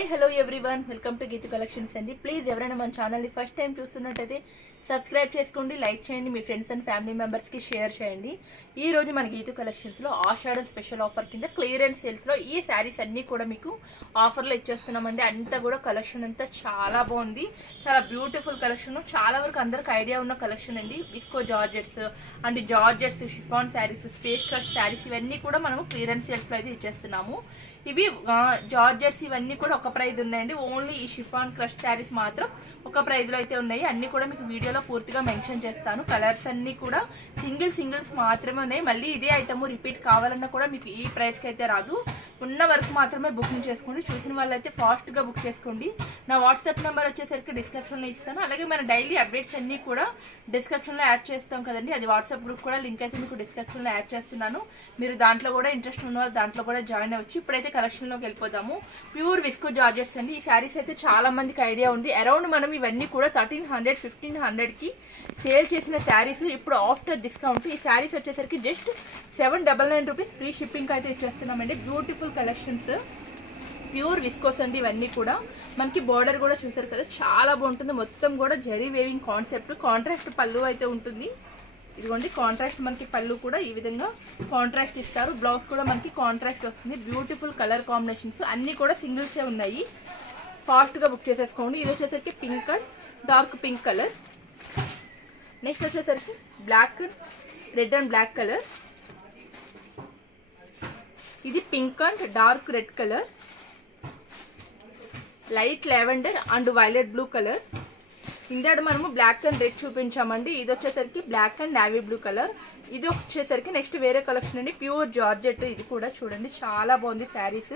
Hi hello everyone, welcome to Geetu collections అండి. Please ఎవరైనా మన ఛానల్ని ఫస్ట్ టైం చూస్తున్నట్టయితే సబ్స్క్రైబ్ చేసుకోండి, లైక్ చేయండి, మీ ఫ్రెండ్స్ అండ్ ఫ్యామిలీ మెంబర్స్కి షేర్ చేయండి. ఈ రోజు మన గీతు కలెక్షన్స్లో ఆషాఢం స్పెషల్ ఆఫర్ కింద క్లియరెన్స్ సేల్స్లో ఈ శారీస్ అన్నీ కూడా మీకు ఆఫర్లో ఇచ్చేస్తున్నామండి. అంతా కూడా కలెక్షన్ అంతా చాలా బాగుంది, చాలా బ్యూటిఫుల్ కలెక్షన్. చాలా వరకు అందరికి ఐడియా ఉన్న కలెక్షన్ అండి. Visco georgettes and georgettes, chiffon saris, space cut saris ఇవన్నీ కూడా మనము క్లియరెన్స్ సేల్స్లో అయితే ఇచ్చేస్తున్నాము. ఇవి జార్జెట్స్ ఇవన్నీ కూడా ఒక ప్రైజ్ ఉన్నాయండి. ఓన్లీ ఈ షిఫాన్ క్రష్ శారీస్ మాత్రం ఒక ప్రైజ్ లో అయితే ఉన్నాయి. అన్ని కూడా మీకు వీడియోలో పూర్తిగా మెన్షన్ చేస్తాను. కలర్స్ అన్ని కూడా సింగిల్స్ మాత్రమే ఉన్నాయి. మళ్ళీ ఇదే ఐటమ్ రిపీట్ కావాలన్నా కూడా మీకు ఈ ప్రైస్కి అయితే రాదు. ఉన్న వరకు మాత్రమే బుకింగ్ చేసుకోండి. చూసిన వాళ్ళైతే ఫాస్ట్ గా బుక్ చేసుకోండి. నా వాట్సాప్ నెంబర్ వచ్చేసరికి డిస్క్రిప్షన్ లో ఇస్తాను. అలాగే మన డైలీ అప్డేట్స్ అన్ని కూడా డిస్క్రిప్షన్ లో యాడ్ చేస్తాం కదండి. అది వాట్సాప్ గ్రూప్ కూడా లింక్ అయితే మీకు డిస్క్రిప్షన్ లో యాడ్ చేస్తున్నాను. మీరు దాంట్లో కూడా ఇంట్రెస్ట్ ఉన్న వాళ్ళు దాంట్లో కూడా జాయిన్ అవ్వచ్చు. ఇప్పుడైతే కలెక్షన్ లోకి వెళ్ళిపోదాము. ప్యూర్ విస్కో జార్జెట్స్ అండి. ఈ శారీస్ అయితే చాలా మందికి ఐడియా ఉంది. అరౌండ్ మనం ఇవన్నీ కూడా 1300 1500 కి సేల్ చేసిన శారీస్ ఇప్పుడు ఆఫ్టర్ డిస్కౌంట్ ఈ శారీస్ వచ్చేసరికి జస్ట్ 799 రూపీస్ ఫ్రీ షిప్పింగ్ అయితే ఇచ్చేస్తున్నామండి. బ్యూటిఫుల్ కలెక్షన్స్, ప్యూర్ విస్కోస్ అండి. ఇవన్నీ కూడా మనకి బోర్డర్ కూడా చూసారు కదా, చాలా బాగుంటుంది. మొత్తం కూడా జరీ వేవింగ్ కాన్సెప్ట్, కాంట్రాస్ట్ పళ్ళు అయితే ఉంటుంది. ఇదిగోండి కాంట్రాస్ట్, మనకి పళ్ళు కూడా ఈ విధంగా కాంట్రాస్ట్ ఇస్తారు. బ్లౌజ్ కూడా మనకి కాంట్రాస్ట్ వస్తుంది. బ్యూటిఫుల్ కలర్ కాంబినేషన్స్ అన్ని కూడా సింగిల్సే ఉన్నాయి. ఫాస్ట్ గా బుక్ చేసేసుకోండి. ఇది వచ్చేసరికి pink and dark pink colour. Next వచ్చేసరికి black, red and black colour. ఇది pink and dark red colour, light lavender and violet blue colour. ఇందాక మనము బ్లాక్ అండ్ రెడ్ చూపించామండి. ఇది వచ్చేసరికి black and navy blue colour. ఇది వచ్చేసరికి నెక్స్ట్ వేరే కలెక్షన్ అండి, ప్యూర్ జార్జెట్. ఇది కూడా చూడండి చాలా బాగుంది శారీస్.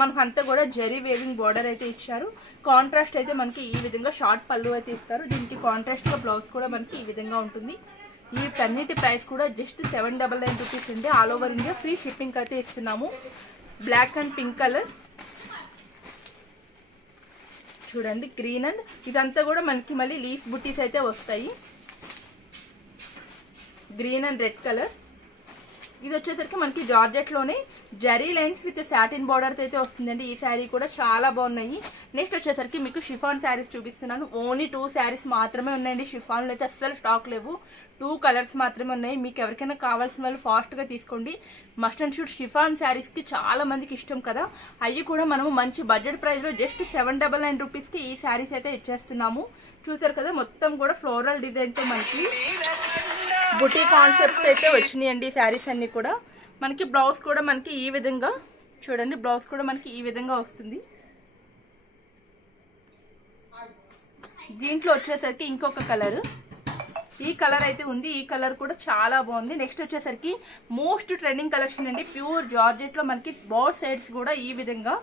మనకు అంతా కూడా జరీ వేవింగ్ బార్డర్ అయితే ఇచ్చారు. కాంట్రాస్ట్ అయితే మనకి ఈ విధంగా షార్ట్ పళ్ళు అయితే ఇస్తారు. దీనికి కాంట్రాస్ట్ గా బ్లౌజ్ కూడా మనకి ఈ విధంగా ఉంటుంది. ఈ అన్నిటి ప్రైస్ కూడా జస్ట్ 799 రూపీస్ ఉంది. All over India free shipping అయితే ఇస్తున్నాము. బ్లాక్ అండ్ పింక్ కలర్ చూడండి, గ్రీన్ అండ్ ఇదంతా కూడా మనకి మళ్ళీ లీఫ్ బుట్టీస్ అయితే వస్తాయి. Green and red colour. ఇది వచ్చేసరికి మనకి జార్జెట్ లోనే zari lines with satin border అయితే వస్తుందండి. ఈ శారీ కూడా చాలా బాగున్నాయి. నెక్స్ట్ వచ్చేసరికి మీకు షిఫాన్ శారీస్ చూపిస్తున్నాను. ఓన్లీ 2 శారీస్ మాత్రమే ఉన్నాయండి. షిఫాన్ అయితే అస్సలు స్టాక్ లేవు. 2 కలర్స్ మాత్రమే ఉన్నాయి. మీకు ఎవరికైనా కావాల్సిన వాళ్ళు ఫాస్ట్ గా తీసుకోండి. Must and shoot chiffon saris కి చాలా మందికి ఇష్టం కదా. అవి కూడా మనము మంచి బడ్జెట్ ప్రైస్ లో జస్ట్ 799 రూపీస్ కి ఈ శారీస్ అయితే ఇచ్చేస్తున్నాము. చూసారు కదా, మొత్తం కూడా ఫ్లోరల్ డిజైన్ తో మనకి బుటీ కాన్సెప్ట్ అయితే వచ్చినాయండి. ఈ శారీస్ అన్ని కూడా మనకి బ్లౌజ్ కూడా మనకి ఈ విధంగా చూడండి, బ్లౌజ్ కూడా మనకి ఈ విధంగా వస్తుంది. దీంట్లో వచ్చేసరికి ఇంకొక కలర్, ఈ కలర్ అయితే ఉంది. ఈ కలర్ కూడా చాలా బాగుంది. నెక్స్ట్ వచ్చేసరికి మోస్ట్ ట్రెండింగ్ కలెక్షన్ అండి. ప్యూర్ జార్జెట్ లో మనకి బోత్ సైడ్స్ కూడా ఈ విధంగా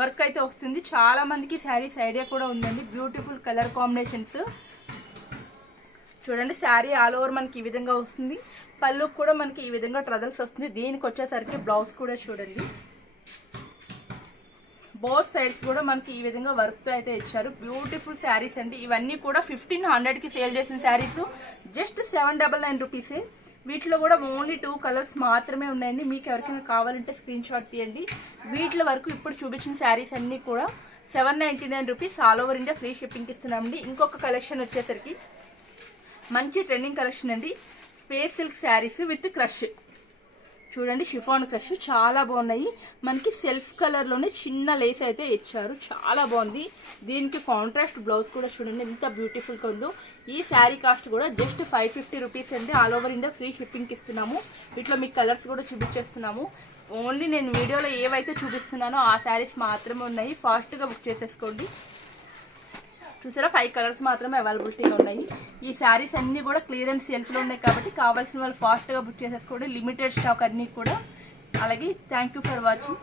వర్క్ అయితే వస్తుంది. చాలా మందికి శారీస్ ఐడియా కూడా ఉందండి. బ్యూటిఫుల్ కలర్ కాంబినేషన్స్ చూడండి. శారీ ఆల్ ఓవర్ మనకి ఈ విధంగా వస్తుంది. పళ్ళు కూడా మనకి ఈ విధంగా ట్రజల్స్ వస్తుంది. దీనికి వచ్చేసరికి బ్లౌజ్ కూడా చూడండి, బోత్ సైడ్స్ కూడా మనకి ఈ విధంగా వర్క్ తో అయితే ఇచ్చారు. బ్యూటిఫుల్ శారీస్ అండి. ఇవన్నీ కూడా 1500 కి సేల్ చేసిన శారీస్ జస్ట్ 799 రూపీసే. వీటిలో కూడా ఓన్లీ 2 కలర్స్ మాత్రమే ఉన్నాయండి. మీకు ఎవరికైనా కావాలంటే స్క్రీన్ షాట్ తీయండి. వీటి వరకు ఇప్పుడు చూపించిన శారీస్ అన్ని కూడా 799 rupees all over India free shipping ఇస్తున్నామండి. ఇంకొక కలెక్షన్ వచ్చేసరికి మంచి ట్రెండింగ్ కలెక్షన్ అండి. Space silk saris with crush చూడండి, షిఫాన్ క్రష్ చాలా బాగున్నాయి. మనకి సెల్ఫ్ కలర్ లోనే చిన్న లేస్ అయితే ఇచ్చారు, చాలా బాగుంది. దీనికి కాంట్రాస్ట్ బ్లౌజ్ కూడా చూడండి ఎంత బ్యూటిఫుల్ గా ఉందో. ఈ శారీ కాస్ట్ కూడా జస్ట్ 550 రూపీస్ అండి. All over India free shipping ఇస్తున్నాము. వీటిలో మీకు కలర్స్ కూడా చూపించేస్తున్నాము. ఓన్లీ నేను వీడియోలో ఏవైతే చూపిస్తున్నానో ఆ శారీస్ మాత్రమే ఉన్నాయి. ఫాస్ట్ గా బుక్ చేసేసుకోండి. చూసారా, 5 కలర్స్ మాత్రమే అవైలబిలిటీగా ఉన్నాయి. ఈ శారీస్ అన్ని కూడా క్లియరెన్స్ సేల్స్ లో ఉన్నాయి కాబట్టి కావాల్సిన వాళ్ళు ఫాస్ట్ గా బుక్ చేసేసుకోండి. లిమిటెడ్ స్టాక్ అన్ని కూడా. అలాగే థ్యాంక్ యూ ఫర్ వాచింగ్.